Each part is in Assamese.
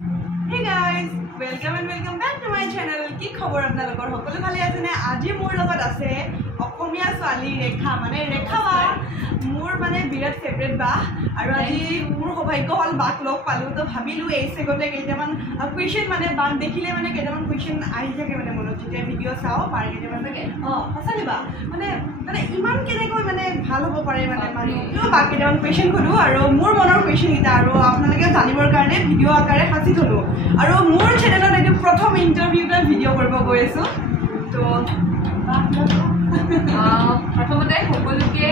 Hey guys, welcome back to my channel. কি খবৰ আপোনালোকৰ সকলো ভালে আছে নে? আজি মোৰ লগত আছে অসমীয়া ছোৱালী ৰেখা মানে ৰেখা বা মোৰ মানে বিৰাট ফেভৰেট বা আৰু আজি মোৰ সৌভাগ্য হ'ল বাক লগ পালোঁ তো ভাবিলোঁ এই চেগতে কেইটামান কুৱেশ্যন মানে বাক দেখিলে মানে কেইটামান কুৱেশ্যন আহি থাকে মানে মনত যেতিয়া ভিডিঅ' চাওঁ বাৰ কেইটামান থাকে সঁচাকৈ বা মানে ইমান কেনেকৈ মানে ভাল হ'ব পাৰে মানে মানুহ বাক কেইটামান কুৱেশ্যন সোধোঁ আৰু মোৰ মনৰ কুৱেশ্যনকেইটা আৰু আপোনালোকে জানিবৰ কাৰণে ভিডিঅ' আকাৰে সাঁচি থলোঁ আৰু মোৰ চেনেলত এইটো প্ৰথম ইণ্টাৰভিউটা ভিডিঅ' কৰিব গৈ আছোঁ তো প্ৰথমতে সকলোকে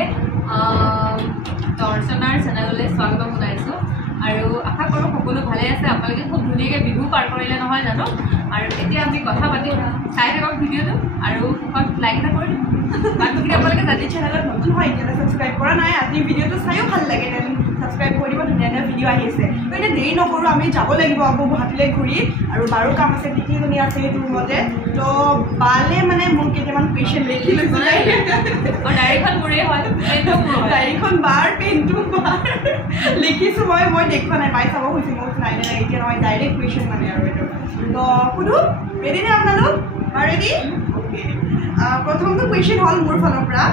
দৰ্শনাৰ চেনেললৈ স্বাগতম জনাইছোঁ আৰু আশা কৰোঁ সকলো ভালে আছে আপোনালোকে খুব ধুনীয়াকৈ বিহু পাৰ কৰিলে নহয় জানো আৰু এতিয়া আমি কথা পাতিম চাই থাকক ভিডিঅ'টো আৰু শেষত লাইক এটা কৰি দিম বাকী আপোনালোকে যদি চেনেলত নতুন হয় এতিয়ালৈ ছাবস্ক্ৰাইব কৰা নাই আজি ভিডিঅ'টো চায়ো ভাল লাগে তেন ছাবস্ক্ৰাইব কৰি দিব ধুনীয়া ধুনীয়া ভিডিঅ' আহি আছে তো এতিয়া দেৰি নকৰোঁ আমি যাব লাগিব আকৌ গুৱাহাটীলৈ ঘূৰি আৰু বাৰো কাম আছে টিকলিজনী আছে সেইটো ৰুমতে তো বালে মানে মোৰ কেইটামান কুৱেশ্যন লিখি লৈছিলে ডায়েৰীখন মোৰেই হয় ডায়েৰীখন বাৰ পেনটো বাৰ লিখিছোঁ মই দেখুৱা নাই বাই চাব খুজিছোঁ মোক নাই নাই এতিয়া নহয় ডাইৰেক্ট কুৱেশ্যন মানে আৰু এইটো তো সুধোঁ ৰেডি নে আপোনালোক ৰেডি অ'কে প্ৰথমটো কুৱেশ্যন হ'ল মোৰ ফালৰ পৰা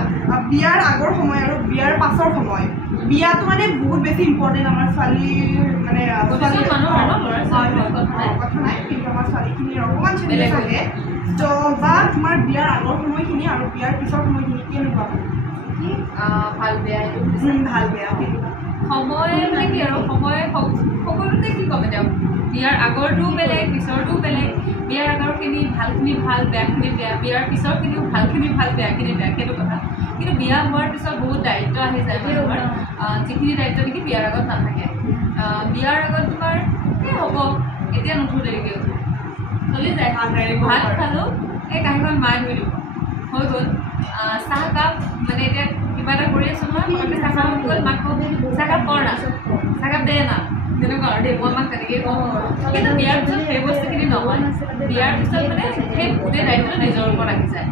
বিয়াৰ আগৰ সময় আৰু বিয়াৰ পাছৰ সময় বিয়াটো মানে বহুত বেছি ইম্পৰ্টেণ্ট আমাৰ ছোৱালীৰ মানে কথা নাই কিন্তু আমাৰ ছোৱালীখিনিৰ অকণমান চেঞ্জেছ থাকে তো বা তোমাৰ বিয়াৰ আগৰ সময়খিনি আৰু বিয়াৰ পিছৰ সময়খিনি কেনেকুৱা ভাল বেয়া ভাল বেয়া সময় মানে কি আৰু সময় সকলোতে কি ক'ম এতিয়া বিয়াৰ আগৰটোও বেলেগ পিছৰটোও বেলেগ বিয়াৰ আগৰখিনি ভালখিনি ভাল বেয়াখিনি বেয়া বিয়াৰ পিছৰখিনিও ভালখিনি ভাল বেয়াখিনি বেয়া সেইটো কথা কিন্তু বিয়া হোৱাৰ পিছত বহুত দায়িত্ব আহি যায় মানুহৰ যিখিনি দায়িত্ব নেকি বিয়াৰ আগত নাথাকে বিয়াৰ আগত তোমাৰ এই হ'ব এতিয়া নুঠো দেৰিকৈ চলি যায় ভাত খালোঁ এই কাঁহীখন মায়ে ধুই দিব হৈ গ'ল চাহকাপ মানে এতিয়া কিবা এটা কৰি আছোঁ নহয় পটককৈ চাহকাপ গ'ল মাক কওঁ চাহকাপ কৰ না চাহকাপ দে না তেনেকুৱা আৰু দেই মই মাক তেনেকৈ কওঁ কিন্তু বিয়াৰ পিছত সেই বস্তুখিনি নহয় বিয়াৰ পিছত মানে সেই গোটেই দায়িত্বটো নিজৰ ওপৰত আহি যায়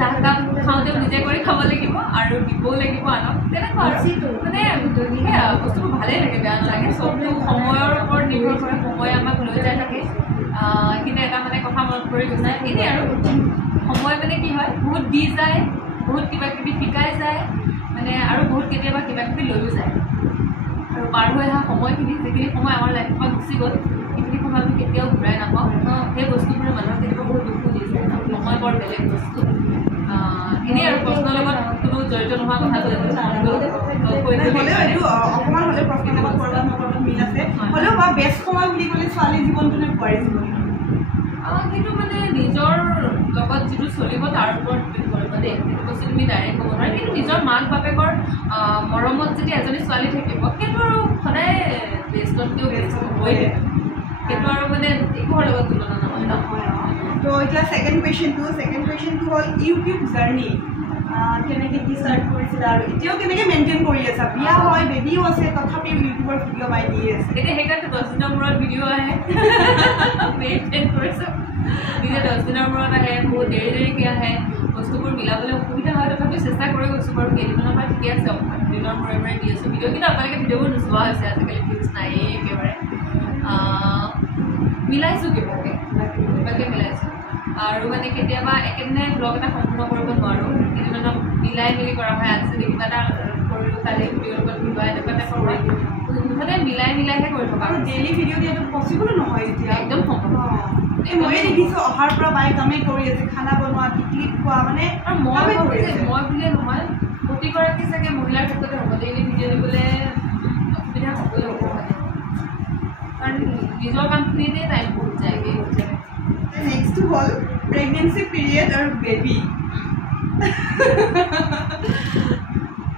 চাহকাপ খাওঁতেও নিজে কৰি খাব লাগিব আৰু দিবও লাগিব আনক তেনেকুৱা আৰু মানে সেয়া বস্তুবোৰ ভালেই লাগে বেয়া নালাগে চবটো সময়ৰ ওপৰত নিৰ্ভৰ কৰে সময় আমাক লৈ যাই থাকে কিন্তু এটা মানে কথা মনত পৰি গৈছে এনেই আৰু সময় মানে কি হয় বহুত দি যায় বহুত কিবা কিবি শিকাই যায় মানে আৰু বহুত কেতিয়াবা কিবা কিবি লৈও যায় আৰু পাৰ হৈ অহা সময়খিনি যিখিনি সময় আমাৰ লাইফৰ পৰা গুচি গ'ল সেইখিনি সময় আমি কেতিয়াও ঘূৰাই নাপাওঁ সেই বস্তুবোৰে মানুহক কেতিয়াবা বহুত দুখো দিছে সময় বৰ বেলেগ বস্তু এনেই আৰু প্ৰশ্নৰ লগত কোনো জড়িত নোহোৱা কথাটো অকণমান হ'লেও প্ৰশ্নৰ লগত ক'ৰবাত নক'ৰবাত মিল আছে হ'লেও বা বেষ্ট সময় বুলি ক'লে ছোৱালী জীৱনটো নে বোৱাৰী জীৱন কিন্তু মানে নিজৰ লগত যিটো চলিব তাৰ ওপৰত ডিপেণ্ড কৰিব দেই সেইটো বস্তু তুমি ডাইৰেক্ট ক'ব নোৱাৰা কিন্তু নিজৰ মাক বাপেকৰ মৰমত যদি এজনী ছোৱালী থাকিব সেইটো আৰু সদায় বেষ্টতকৈও বেষ্ট হ'বই সেইটো আৰু মানে একোৰ লগত তুলনা নহয় নহয় তো এতিয়া ছেকেণ্ড কুৱেশ্যনটো হ'ল ইউটিউব জাৰ্ণি কেনেকৈ কি ষ্টাৰ্ট কৰিছিলা আৰু এতিয়াও কেনেকৈ মেইনটেইন কৰি আছা বিয়া হয় বেবীও আছে তথাপিও ইউটিউবৰ ভিডিঅ' বাই দি আছে এতিয়া সেইকাৰণে 10 দিনৰ মূৰত ভিডিঅ' আহে মেইনটেইন কৰিছোঁ নিজে 10 দিনৰ মূৰত আহে বহুত দেৰিকৈ আহে বস্তুবোৰ মিলাবলৈ অসুবিধা হয় তথাপিও চেষ্টা কৰি গৈছোঁ বাৰু কেইদিনমানৰ পৰা ঠিকে আছে অকণমান দিনৰ মূৰে মূৰে দি আছোঁ ভিডিঅ' কিন্তু আপোনালোকে ভিডিঅ'বোৰ নোচোৱা হৈছে আজিকালি ভিউজ নায়েই একেবাৰে মিলাইছোঁ কিবাকৈ মিলাইছোঁ আৰু মানে কেতিয়াবা একেদিনে ব্লগ এটা সম্পূৰ্ণ কৰিব নোৱাৰোঁ কেইদিনমানক মিলাই মেলি কৰা হয় আজি যদি কিবা এটা কৰিলোঁ কালি ভিডিঅ'ৰ লগত কিবা এনেকুৱা টাইপৰ কৰি মুঠতে মিলাইহে কৰি থকা আৰু ডেইলি ভিডিঅ' দিয়াটো পচিবল নহয় এতিয়া একদম সম্ভৱ ময়ে দেখিছোঁ অহাৰ পৰা বাই কামেই কৰি আছে খানা বনোৱা টিকলি খোৱা মানে আৰু মই বুলিয়ে নহয় প্ৰতিগৰাকী চাগে মহিলাৰ ক্ষেত্ৰতে হ'ব ডেইলি ভিডিঅ' দিবলৈ অসুবিধা হ'বই হ'ব মানে কাৰণ নিজৰ কামখিনিতে টাইম বহুত যায়গৈ নেক্সটটো হ'ল প্ৰেগনেঞ্চি পিৰিয়ড আৰু বেবী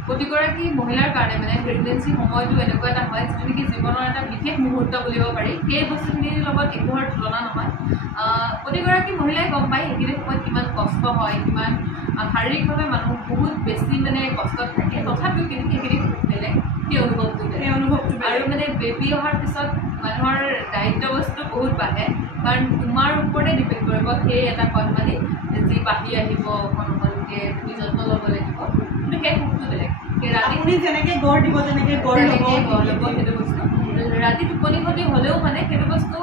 প্ৰতিগৰাকী মহিলাৰ কাৰণে মানে প্ৰেগনেঞ্চি সময়টো এনেকুৱা এটা হয় যিটো নেকি জীৱনৰ এটা বিশেষ মুহূৰ্ত বুলিব পাৰি সেই বস্তুখিনিৰ লগত একোৰ তুলনা নহয় প্ৰতিগৰাকী মহিলাই গম পায় সেইখিনি সময়ত কিমান কষ্ট হয় কিমান শাৰীৰিকভাৱে মানুহ বহুত বেছি মানে কষ্টত থাকে তথাপিও কিন্তু সেইখিনি বেলেগ সেই অনুভৱটো আৰু মানে বেবী অহাৰ পিছত মানুহৰ দায়িত্ব বস্তু বহুত বাঢ়ে কাৰণ তোমাৰ ওপৰতে ডিপেণ্ড কৰিব সেই এটা কণমানি যি বাঢ়ি আহিব অকণকে তুমি যত্ন ল'ব লাগিব কিন্তু সেই সুখটো বেলেগ আপুনি যেনেকৈ গঢ় দিব তেনেকৈ গঢ় ল'ব সেইটো বস্তু ৰাতি টোপনি ক্ষতি হ'লেও মানে সেইটো বস্তু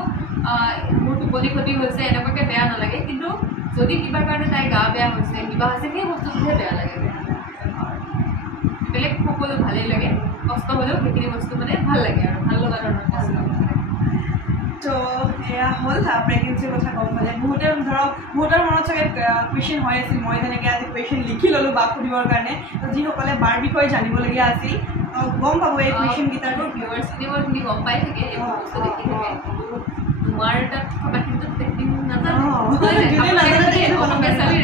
মোৰ টোপনি ক্ষতি হৈছে এনেকুৱাকৈ বেয়া নালাগে কিন্তু যদি কিবা কাৰণে তাই গা বেয়া হৈছে কিবা হৈছে সেই বস্তুটোহে বেয়া লাগে বেলেগ সকলো ভালেই লাগে কষ্ট হ'লেও সেইখিনি বস্তু মানে ভাল লাগে আৰু ভাল লগা ধৰণৰ কষ্ট তো এয়া হ'ল প্ৰেগনেঞ্চিৰ কথা গম পালে বহুতে ধৰক বহুতৰ মনত চাগে কুৱেশ্যন হৈ আছিল মই যেনেকৈ আজি কুৱেশ্যন লিখি ল'লোঁ বাক সুধিবৰ কাৰণে তো যিসকলে বাৰ বিষয়ে জানিবলগীয়া আছিল গম পাব এই কুৱেশ্যনকেইটাৰ ভিউৱাৰ্ছখিনি বহুতখিনি গম পাই থাকে এইবোৰ বস্তু দেখি থাকে তোমাৰ তাত থকা কিন্তু টেকনিক নাজানো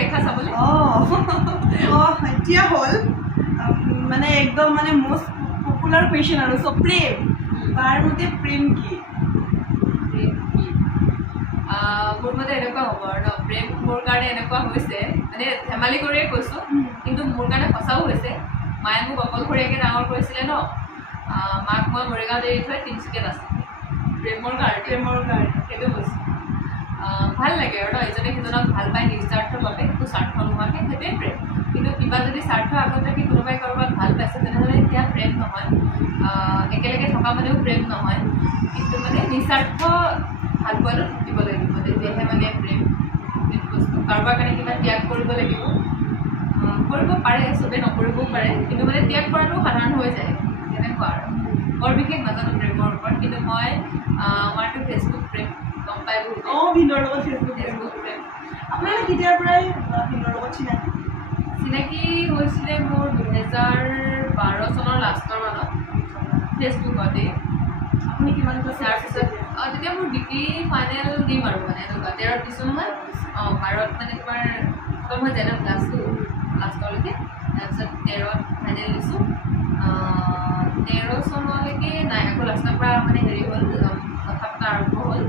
ৰেখা চাবলৈ এতিয়া হ'ল মানে একদম মানে মষ্ট পপুলাৰ কুৱেশ্যন আৰু চ' প্ৰেম বাৰ মতে প্ৰেম কি মোৰ মতে এনেকুৱা হ'ব আৰু ন প্ৰেম মোৰ কাৰণে এনেকুৱা হৈছে মানে ধেমালি কৰিয়ে কৈছোঁ কিন্তু মোৰ কাৰণে সঁচাও হৈছে মায়ে মোক অকলশৰীয়াকৈ ডাঙৰ কৰিছিলে ন মাক মই মৰিগাঁৱত এৰি থৈ তিনিচুকীয়াত আছোঁ প্ৰেমৰ কাৰণে সেইটো কৈছোঁ ভাল লাগে আৰু ন ইজনে সিজনক ভাল পায় নিস্বাৰ্থৰ বাবে একো স্বাৰ্থ নোহোৱাকৈ সেইটোৱে প্ৰেম কিন্তু কিবা যদি স্বাৰ্থ আগত ৰাখি কোনোবাই কাৰোবাক ভাল পাইছে তেনেহ'লে সেয়া প্ৰেম নহয় একেলগে থকা মানেও প্ৰেম নহয় কিন্তু মানে নিস্বাৰ্থ ভাল পোৱাটো থাকিব লাগিব তেতিয়াহে মানে প্ৰেম সেইটো বস্তু কাৰোবাৰ কাৰণে কিবা ত্যাগ কৰিব লাগিব কৰিব পাৰে চবেই নকৰিবও পাৰে কিন্তু মানে ত্যাগ কৰাটো সাধাৰণ হৈ যায় তেনেকুৱা আৰু বৰ বিশেষ নাজানো প্ৰেমৰ ওপৰত কিন্তু মই আমাৰতো ফেচবুক প্ৰেম গম পাই বহুত ভিন্দৰ লগত ফেচবুক প্ৰেম আপোনালোকে কেতিয়াৰ পৰাই ভিন্দৰ লগত চিনাকি হৈছিলে মোৰ 2012 চনৰ লাষ্টৰ মানত ফেচবুকতে আপুনি কিমান তাৰপিছত তেতিয়া মোৰ ডিগ্ৰী ফাইনেল দিম আৰু মানে এনেকুৱা 13ত দিছোঁ নহয় 12ত মানে তোমাৰ খতম হৈ যায় ন ক্লাছটো লাষ্টলৈকে তাৰপিছত 13ত ফাইনেল দিছোঁ 13 চনলৈকে নাই আকৌ লাষ্টৰ পৰা মানে হেৰি হ'ল কথা পতা আৰম্ভ হ'ল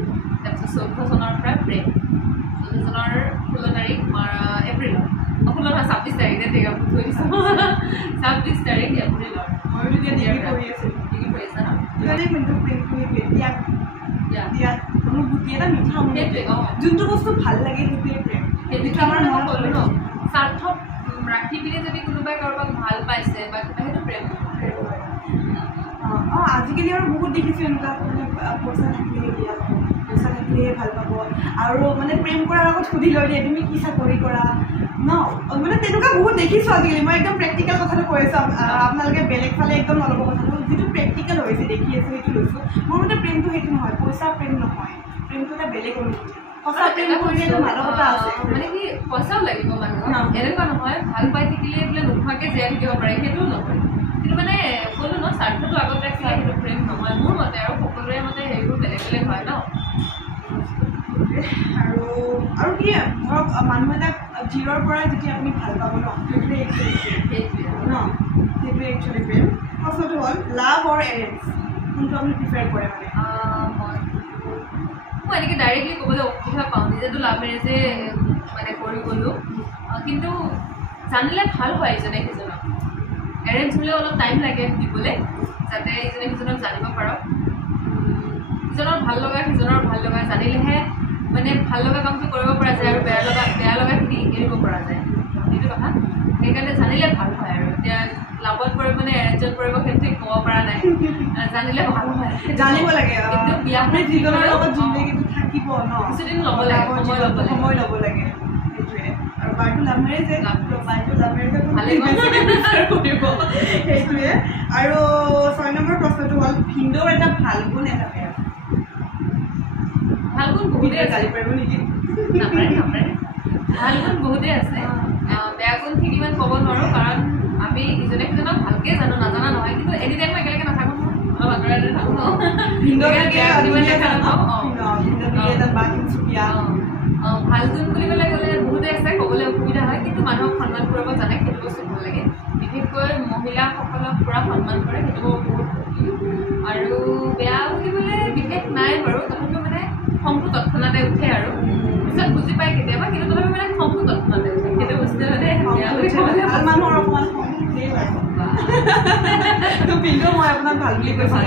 তাৰপিছত 14 চনৰ পৰা প্ৰেম 14 চনৰ 16 তাৰিখ এপ্ৰিলত 26 তাৰিখে ঠিক আছে থৈ দিছোঁ 26 তাৰিখ এপ্ৰিলৰ মই তেতিয়া ডিগ্ৰী পঢ়ি আছোঁ ডিগ্ৰী পঢ়ি আছা ন কিন্তু প্ৰেমটো দিয়া অনুভূতি এটা মিঠা অনুভূতি যোনটো বস্তু ভাল লাগে সেইটোৱে প্ৰেম সেইটো আমাৰ মই ক'লোঁ ন স্বাৰ্থ ৰাখি পিনে যদি কোনোবাই কাৰোবাক ভাল পাইছে বা কিবা সেইটো প্ৰেম আজিকালি আৰু বহুত দেখিছোঁ এনেকুৱা মানে পইচা থাকিলে দিয়া পইচা থাকিলেহে ভাল পাব আৰু মানে প্ৰেম কৰাৰ আগত সুধি লৈ দিয়ে তুমি কি চাকৰি কৰা ন মানে তেনেকুৱা বহুত দেখিছোঁ আজিকালি মই একদম প্ৰেক্টিকেল কথাটো কৈ আছোঁ আপোনালোকে বেলেগ ফালে একদম নল'ব কথাটো যিটো প্ৰেক্টিকেল হৈছে দেখি আছোঁ সেইটো লৈছোঁ মোৰ মতে প্ৰেমটো সেইটো নহয় পইচা প্ৰেম নহয় প্ৰেমটো এটা বেলেগ অনুভূতি সঁচা প্ৰেম কৰিলে মাদকতা আছে মানে কি পইচাও লাগিব মানুহক এনেকুৱা নহয় ভাল পাই থাকিলে বোলে নোখোৱাকৈ জীয়াই থাকিব পাৰে সেইটোও নহয় কিন্তু মানে ক'লোঁ ন স্বাৰ্থটো আগত ৰাখিলে সেইটো প্ৰেম নহয় মোৰ মতে আৰু সকলোৰে মতে সেইবোৰ বেলেগ বেলেগ হয় ন আৰু কি ধৰক মানুহ এটাক জিৰৰ পৰা যেতিয়া আপুনি ভাল পাব ন সেইটোৱে একচুৱেলি প্ৰেম ফাৰ্ষ্টটো হ'ল লাভ অৰ এৰেঞ্জ কোনটো আপুনি প্ৰিফাৰ কৰে মানে মই এনেকৈ ডাইৰেক্টলি ক'বলৈ অসুবিধা পাওঁ নিজেতো লাভ মেৰেজে মানে কৰি গ'লোঁ কিন্তু জানিলে ভাল হয় ইজনে সিজনক এৰেঞ্জ হ'লেও অলপ টাইম লাগে দিবলৈ যাতে ইজনে সিজনক জানিব পাৰক ইজনৰ ভাল লগা জানিলেহে মানে ভাল লগা কামটো কৰিব পৰা যায় আৰু বেয়া লগাখিনি এৰিব পৰা যায় সেইটো কথা সেইকাৰণে জানিলে ভাল হয় আৰু এতিয়া লাভত পৰিব নে এৰেঞ্জত পৰিব সেইটো ক'ব পৰা নাই জানিলে ভাল হয় জানিব লাগে কিন্তু বিয়াখনে যিজনৰ লগত জিন্দগীটো থাকিব ন কিছুদিন ল'ব লাগে সময় ল'ব লাগে সেইটোৱে আৰু বাৰটো লাভ মেৰেজে ভালে কৰিব সেইটোৱে আৰু 6 নম্বৰ প্ৰশ্নটো হ'ল ভিন্দৰ এটা ভাল গুণ এটা বেয়া ভাল গুণ বহুতেই আছে পাৰিব নেকি নাপাৰে ভাল গুণ বহুতেই আছে বেয়া গুণখিনি ইমান ক'ব নোৱাৰোঁ কাৰণ আমি ইজনে সিজনক ভালকৈ জানো নাজানা নহয় কিন্তু এনি টাইম মই একেলগে নাথাকোঁ অলপ আঁতৰে থাকোঁ ন ভাল গুণ বুলিবলৈ গ'লে বহুতেই আছে ক'বলৈ অসুবিধা হয় কিন্তু মানুহক সন্মান কৰিব জানে সেইটো বস্তু ভাল লাগে বিশেষকৈ মহিলাসকলক পূৰা সন্মান কৰে সেইটো বহুত আৰু বেয়া বুলিবলৈ বিশেষ নাই বাৰু তথাপিও মানে খংটো তৎক্ষণাতে উঠে আৰু পিছত বুজি পায় কেতিয়াবা কিন্তু তথাপিও মানে খংটো তৎক্ষণাতে উঠে সেইটো বস্তু মানে বেয়া বুলি ক'বলৈ মানুহৰ অকণমান ভিডিঅ' মই আপোনাক ভাল বুলি কৈছোঁ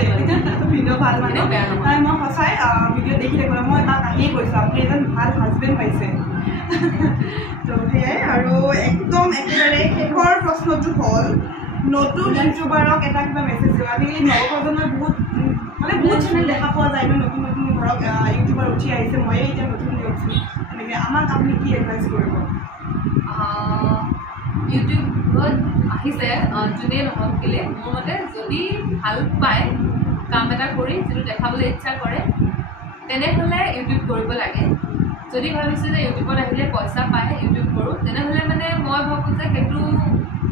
ভিডিঅ' ভাল মানে নাই মই সঁচাই ভিডিঅ' দেখি থাকোঁ মই তাক আহিয়ে কৈছোঁ আপুনি এজন ভাল হাজবেণ্ড পাইছে তো সেয়াই আৰু একদম একেবাৰে শেষৰ প্ৰশ্নটো হ'ল নতুন ইউটিউবাৰক এটা কিবা মেছেজ দিওঁ আজিকালি নৱপ্ৰজন্মই বহুত মানে বহুত চেনেল দেখা পোৱা যায় নতুন নতুন ধৰক ইউটিউবাৰ উঠি আহিছে ময়ে এতিয়া নতুন দিয়কচোন এনেকৈ আমাক আপুনি কি এডভাইচ কৰিব ইউটিউবত আহিছে যোনে নহওক কেলে মোৰ মতে যদি ভাল পায় কাম এটা কৰি যিটো দেখাবলৈ ইচ্ছা কৰে তেনেহ'লে ইউটিউব কৰিব লাগে যদি ভাবিছে যে ইউটিউবত আহিলে পইচা পায় ইউটিউব কৰোঁ তেনেহ'লে মানে মই ভাবোঁ যে সেইটো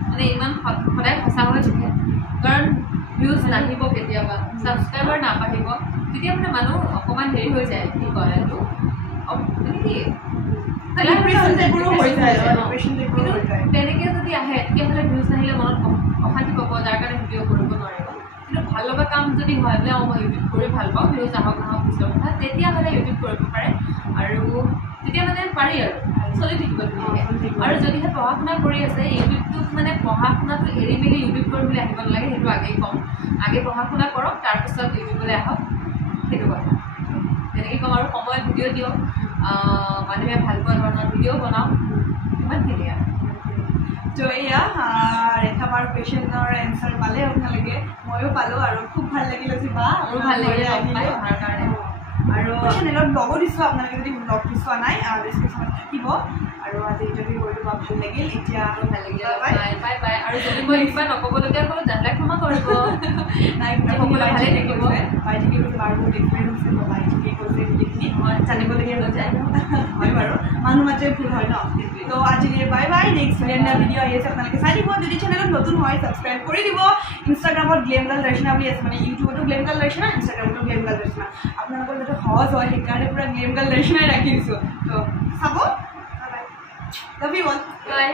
মানে ইমান সদায় সঁচা হৈ থাকে কাৰণ ভিউজ নাহিব কেতিয়াবা ছাবস্ক্ৰাইবাৰ নাবাঢ়িব তেতিয়া মানে মানুহ অকণমান হেৰি হৈ যায় কি কয় এইটো মানে কি তেনেকৈ যদি আহে তেতিয়াহ'লে ভিউজ নাহিলে মনত অশান্তি পাব যাৰ কাৰণে ভিডিঅ' কৰিব নোৱাৰিব কিন্তু ভাল লগা কাম যদি হয় বোলে মই ইউটিউব কৰি ভাল পাওঁ ভিউজ আহক পিছৰ কথা তেতিয়াহ'লে ইউটিউব কৰিব পাৰে আৰু তেতিয়া মানে পাৰি আৰু চলি থাকিব ধুনীয়াকৈ আৰু যদিহে পঢ়া শুনা কৰি আছে ইউটিউবটোত মানে পঢ়া শুনাটো এৰি মেলি ইউটিউব কৰিম বুলি আহিব নালাগে সেইটো আগেই ক'ম আগে পঢ়া শুনা কৰক তাৰপিছত ইউটিউবলৈ আহক সেইটো কথা তেনেকৈ ক'ম আৰু সময়ত ভিডিঅ' দিয়ক মানুহে ভাল পোৱা ধৰণৰ ভিডিঅ' বনাওক ইমানখিনি আৰু তো এয়া ৰেখা বাৰ কুৱেশ্যনৰ এনচাৰ পালে আপোনালোকে ময়ো পালোঁ আৰু খুব ভাল লাগিলে যে বা মোৰো ভাল লাগিলে অহাৰ কাৰণে আৰু চেনেলত ব্লগো দিছোঁ আপোনালোকে যদি ব্লগ চোৱা নাই ডিছক্ৰিপশ্যনত থাকিব আৰু আজি ইণ্টাৰভিউ কৰিলোঁ বা ভাল লাগিল এতিয়া ভাল লাগিলে বাই বাই আৰু যদি মই কিবা নক'বলগীয়া ক'লোঁ জানিলে ক্ষমা কৰিব নাই সকলোৱে ভালেই থাকিব বাই ঠিকেই কৈছে বাৰ বহুত এক্সপিৰিয়েঞ্চ হৈছে বাই ঠিকেই কৈছে গোটেইখিনি জানিবলগীয়া হৈ যায় হয় বাৰু মানুহ মাত্ৰে ভুল হয় ন তো আজিলৈ বাই বাই নেক্সট ভিডিঅ' আহি আছে আপোনালোকে চাই দিব যদি চেনেলত নতুন হয় ছাবস্ক্ৰাইব কৰি দিব ইনষ্টাগ্ৰামত গ্লেম গাৰ্ল দৰ্শনা বুলি আছে মানে ইউটিউবতো গ্লেম গাৰ্ল দৰ্শনা ইনষ্টাগ্ৰামতো গ্লেম গাৰ্ল দৰ্শনা আপোনালোকৰ যাতে সহজ হয় সেইকাৰণে পূৰা গ্লেম গাৰ্ল দৰ্শনাই ৰাখি দিছোঁ তো চাব bye bye love you all by